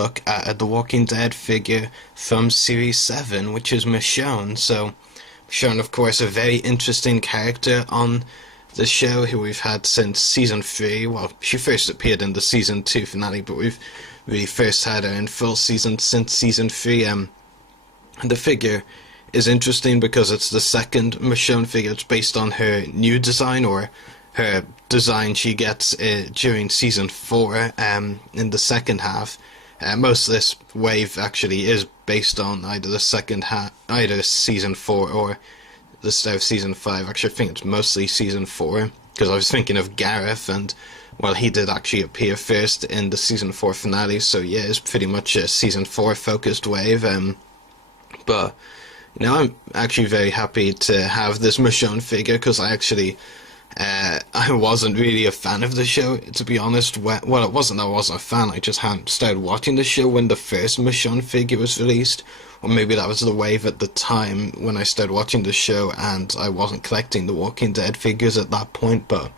look at the Walking Dead figure from Series 7, which is Michonne. So, Michonne, of course, a very interesting character on the show who we've had since Season 3. Well, she first appeared in the Season 2 finale, but we've really first had her in full season since Season 3. And the figure is interesting because it's the second Michonne figure. It's based on her new design, or her design she gets during Season 4 in the second half. Most of this wave actually is based on either the second half, either Season 4 or the start of Season 5. Actually, I think it's mostly Season 4, because I was thinking of Gareth, and, well, he did actually appear first in the Season 4 finale, so yeah, it's pretty much a Season 4 focused wave. But, you know, I'm actually very happy to have this Michonne figure, because I actually, I wasn't really a fan of the show, to be honest. Well, it wasn't that I wasn't a fan, I just hadn't started watching the show when the first Michonne figure was released. Or maybe that was the wave at the time when I started watching the show, and I wasn't collecting the Walking Dead figures at that point. But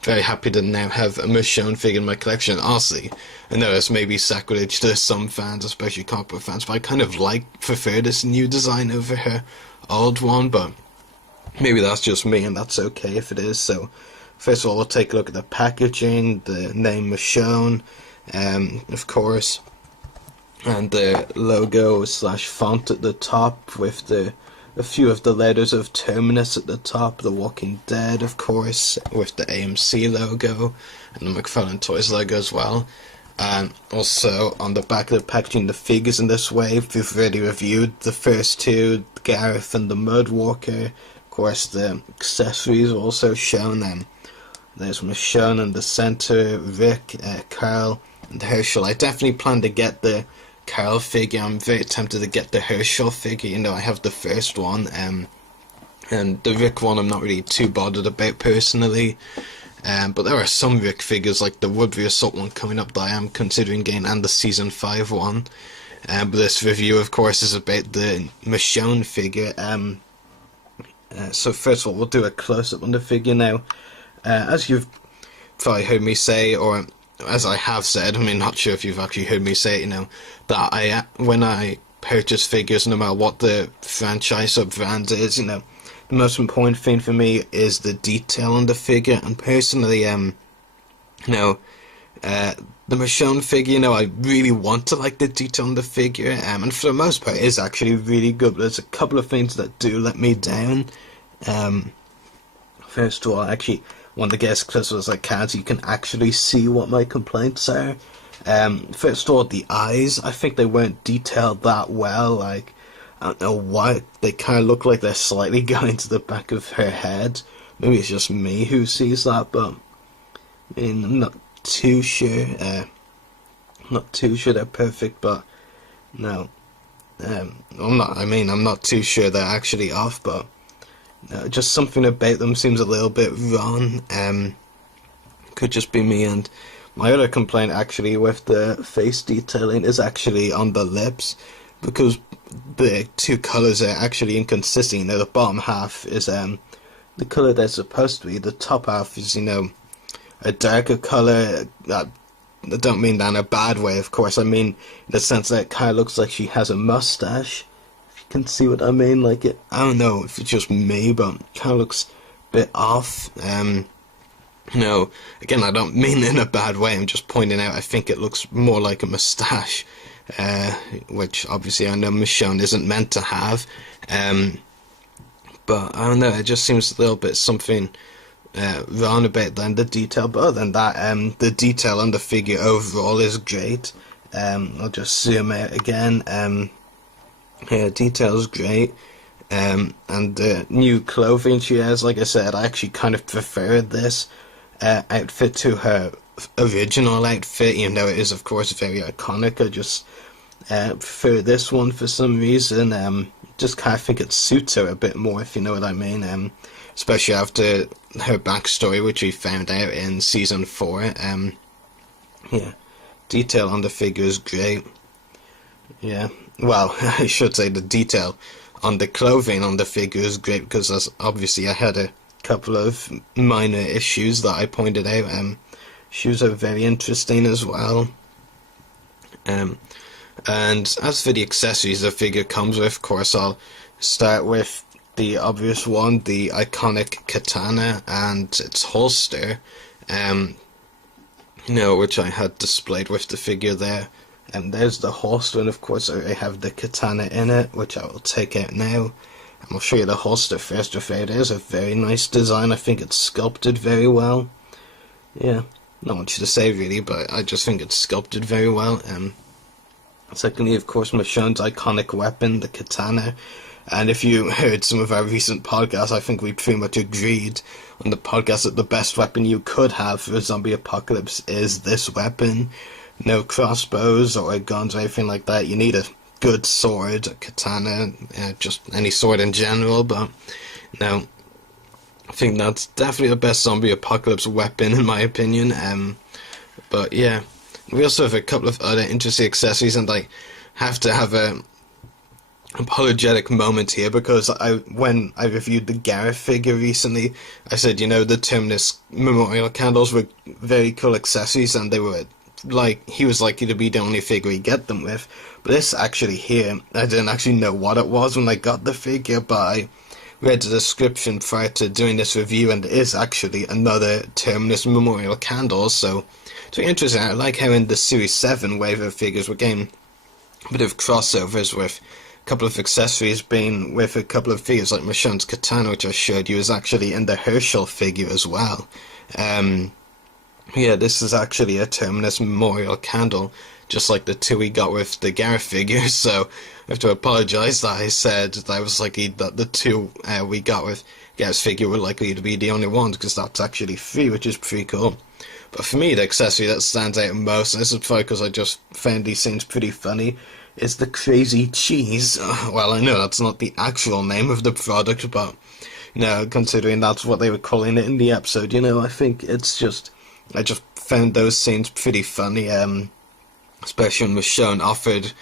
very happy to now have a Michonne figure in my collection. Honestly, I know it's maybe sacrilege to some fans, especially comic book fans, but I kind of prefer this new design over her old one. But maybe that's just me, and that's okay if it is. So, first of all, we'll take a look at the packaging, the name Michonne, of course, and the logo / font at the top with a few of the letters of Terminus at the top, the Walking Dead, of course, with the AMC logo, and the McFarlane Toys logo as well. And also, on the back of the packaging, the figures in this wave, we've already reviewed the first two, Gareth and the Mudwalker. Of course, the accessories are also shown. There's Michonne in the center, Rick, Carl, and Herschel. I definitely plan to get the Carl figure. I'm very tempted to get the Herschel figure. You know, I have the first one, and the Rick one I'm not really too bothered about personally. But there are some Rick figures, like the Woodbury Assault one coming up, that I am considering getting, and the Season 5 one. But this review, of course, is about the Michonne figure. So first of all, we'll do a close-up on the figure now. As you've probably heard me say, or as I have said, I mean, not sure if you've actually heard me say it, you know, that when I purchase figures, no matter what the franchise or brand is, you know, the most important thing for me is the detail on the figure. And personally, you know, the Michonne figure, you know, I really want to like the detail on the figure, and for the most part it is actually really good, but there's a couple of things that do let me down. First of all, I actually want to get as close as I can so you can actually see what my complaints are. First of all, the eyes, I think they weren't detailed that well. Like, I don't know why, they kind of look like they're slightly going to the back of her head. Maybe it's just me who sees that, but I mean, I'm not too sure. Not too sure they're perfect, but no, I'm not too sure they're actually off, but no, just something about them seems a little bit wrong. Could just be me. And my other complaint actually with the face detailing is actually on the lips, because the two colours are actually inconsistent. You know, the bottom half is the colour they're supposed to be. The top half is, you know, a darker colour. I don't mean that in a bad way, of course. I mean in the sense that it kind of looks like she has a mustache. If you can see what I mean, like it. I don't know if it's just me, but it kind of looks a bit off. No, again, I don't mean it in a bad way. I'm just pointing out I think it looks more like a mustache, which obviously I know Michonne isn't meant to have. But I don't know. It just seems a little bit something wrong about then the detail, but other than that, the detail on the figure overall is great. I'll just zoom out again. Yeah, detail is great. And the new clothing she has, like I said, I actually kind of preferred this outfit to her original outfit, even though it is of course very iconic. I just prefer this one for some reason. Just kind of think it suits her a bit more, if you know what I mean. Especially after her backstory, which we found out in Season 4. Yeah, detail on the figure is great. Yeah, well, I should say the detail on the clothing on the figure is great, because as obviously I had a couple of minor issues that I pointed out. Shoes are very interesting as well. Um, and as for the accessories the figure comes with, of course, I'll start with the obvious one, the iconic katana and its holster, um, which I had displayed with the figure there. And there's the holster, and of course I have the katana in it, which I will take out now. And I'll show you the holster first. It is a very nice design. I think it's sculpted very well. Yeah, not much to say really, but I just think it's sculpted very well. Secondly, of course, Michonne's iconic weapon, the katana. And if you heard some of our recent podcasts, I think we pretty much agreed on the podcast that the best weapon you could have for a zombie apocalypse is this weapon. No crossbows or guns or anything like that. You need a good sword, a katana, just any sword in general, but no, I think that's definitely the best zombie apocalypse weapon in my opinion. But yeah, we also have a couple of other interesting accessories, and I have to have a apologetic moment here because when I reviewed the Gareth figure recently, I said, the Terminus memorial candles were very cool accessories, and they were like, he was likely to be the only figure we get them with. But this actually here, I didn't actually know what it was when I got the figure, but I read the description prior to doing this review, and it is actually another Terminus memorial candle, so it's very interesting. I like how in the Series 7 wave of figures we're getting a bit of crossovers with a couple of accessories being with a couple of figures, like Michonne's katana, which I showed you, is actually in the Herschel figure as well. Yeah, this is actually a Terminus memorial candle, just like the two we got with the Gareth figure, so I have to apologise that I said that I was likely that the two we got with Gareth's figure were likely to be the only ones, because that's actually three, which is pretty cool. But for me, the accessory that stands out most, and this is probably because I just found these things pretty funny, is the crazy cheese. Well, I know that's not the actual name of the product, but, considering that's what they were calling it in the episode, I think it's just, I just found those scenes pretty funny, especially when Michonne offered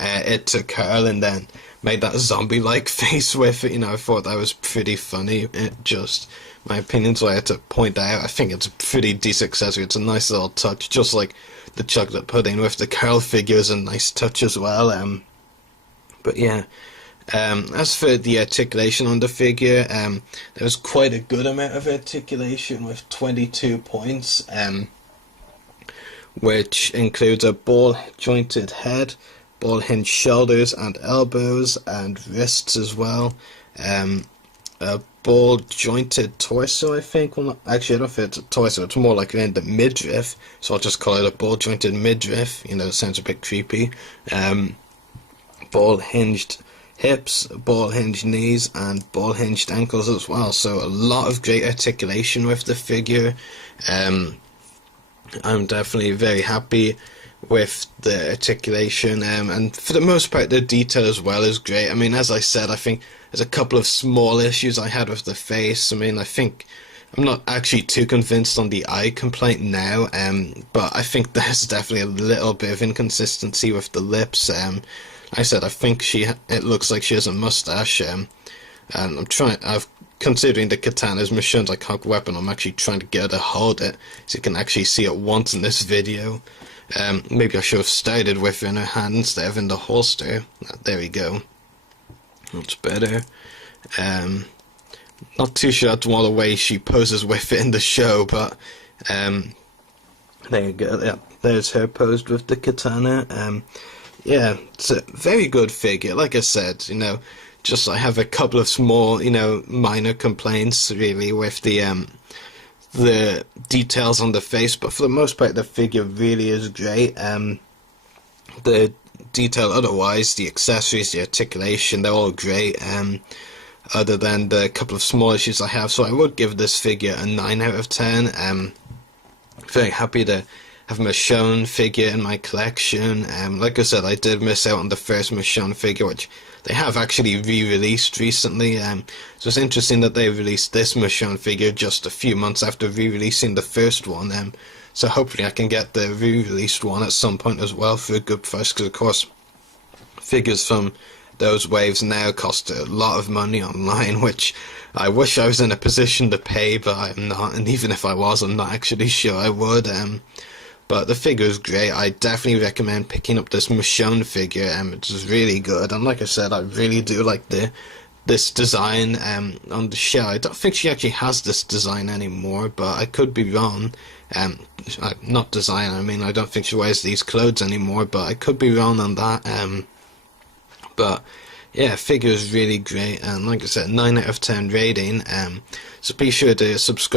it to Carl and then made that zombie-like face with it. I thought that was pretty funny. It just, my opinion, so I had to point that out. I think it's a pretty decent accessory. It's a nice little touch, just like the chocolate pudding with the Carl figure is a nice touch as well. But yeah, as for the articulation on the figure, there was quite a good amount of articulation with 22 points, which includes a ball-jointed head, ball-hinged shoulders and elbows, and wrists as well. A ball-jointed torso, I think. Well, actually, I don't think it's a torso. It's more like in the midriff, so I'll just call it a ball-jointed midriff. It sounds a bit creepy. Ball-hinged hips, ball-hinged knees, and ball-hinged ankles as well. So a lot of great articulation with the figure. I'm definitely very happy with the articulation, and for the most part the detail as well is great. I mean, as I said, I think there's a couple of small issues I had with the face. I mean, I think I'm not actually too convinced on the eye complaint now, but I think there's definitely a little bit of inconsistency with the lips. I said I think it looks like she has a mustache, and considering the katana is Michonne's iconic weapon, I'm actually trying to get her to hold it so you can actually see it once in this video. Maybe I should have started with it in her hand instead of in the holster. There we go. That's better. Not too sure that's one of the ways she poses with it in the show, but there you go. Yeah, there's her posed with the katana. Yeah, it's a very good figure. Like I said, just I have a couple of small, minor complaints really with the details on the face, but for the most part the figure really is great. The detail otherwise, the accessories, the articulation, they're all great, other than the couple of small issues I have, so I would give this figure a 9 out of 10. Very happy to have a Michonne figure in my collection. Like I said, I did miss out on the first Michonne figure, which they have actually re-released recently. So it's interesting that they released this Michonne figure just a few months after re-releasing the first one. So hopefully I can get the re-released one at some point as well for a good price, because of course figures from those waves now cost a lot of money online, which I wish I was in a position to pay, but I'm not, and even if I was, I'm not actually sure I would. But the figure is great. I definitely recommend picking up this Michonne figure. It's really good, and like I said, I really do like this design on the show. I don't think she actually has this design anymore, but I could be wrong. Not design, I mean, I don't think she wears these clothes anymore, but I could be wrong on that. But yeah, figure is really great, and like I said, 9 out of 10 rating. So be sure to subscribe